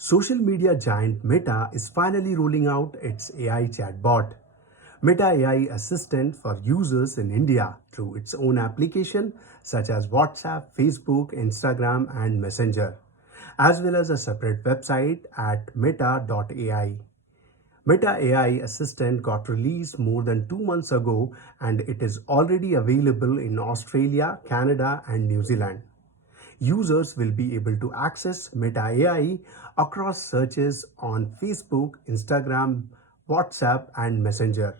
Social media giant Meta is finally rolling out its AI chatbot, Meta AI Assistant for users in India through its own application such as WhatsApp, Facebook, Instagram, and Messenger, as well as a separate website at meta.ai. Meta AI Assistant got released more than 2 months ago and it is already available in Australia, Canada, and New Zealand. Users will be able to access Meta AI across searches on Facebook, Instagram, WhatsApp, and Messenger.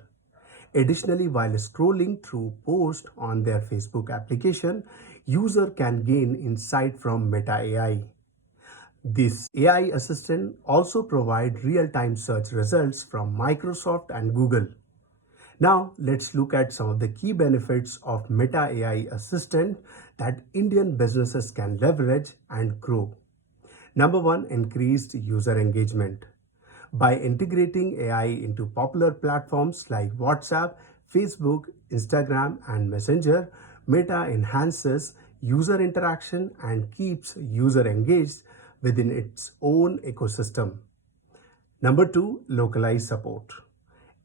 Additionally, while scrolling through posts on their Facebook application, user can gain insight from Meta AI. This AI assistant also provides real-time search results from Microsoft and Google. Now, let's look at some of the key benefits of Meta AI Assistant that Indian businesses can leverage and grow. Number one, increased user engagement. By integrating AI into popular platforms like WhatsApp, Facebook, Instagram, and Messenger, Meta enhances user interaction and keeps user engaged within its own ecosystem. Number two, localized support.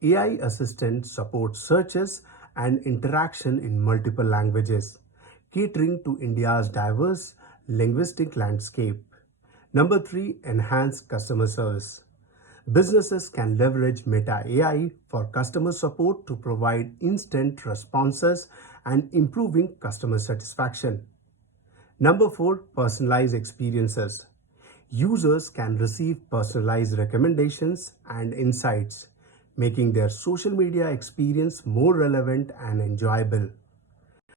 AI Assistant supports searches and interaction in multiple languages, catering to India's diverse linguistic landscape. Number three, enhanced customer service. Businesses can leverage Meta AI for customer support to provide instant responses and improving customer satisfaction. Number four, personalized experiences. Users can receive personalized recommendations and insights, making their social media experience more relevant and enjoyable.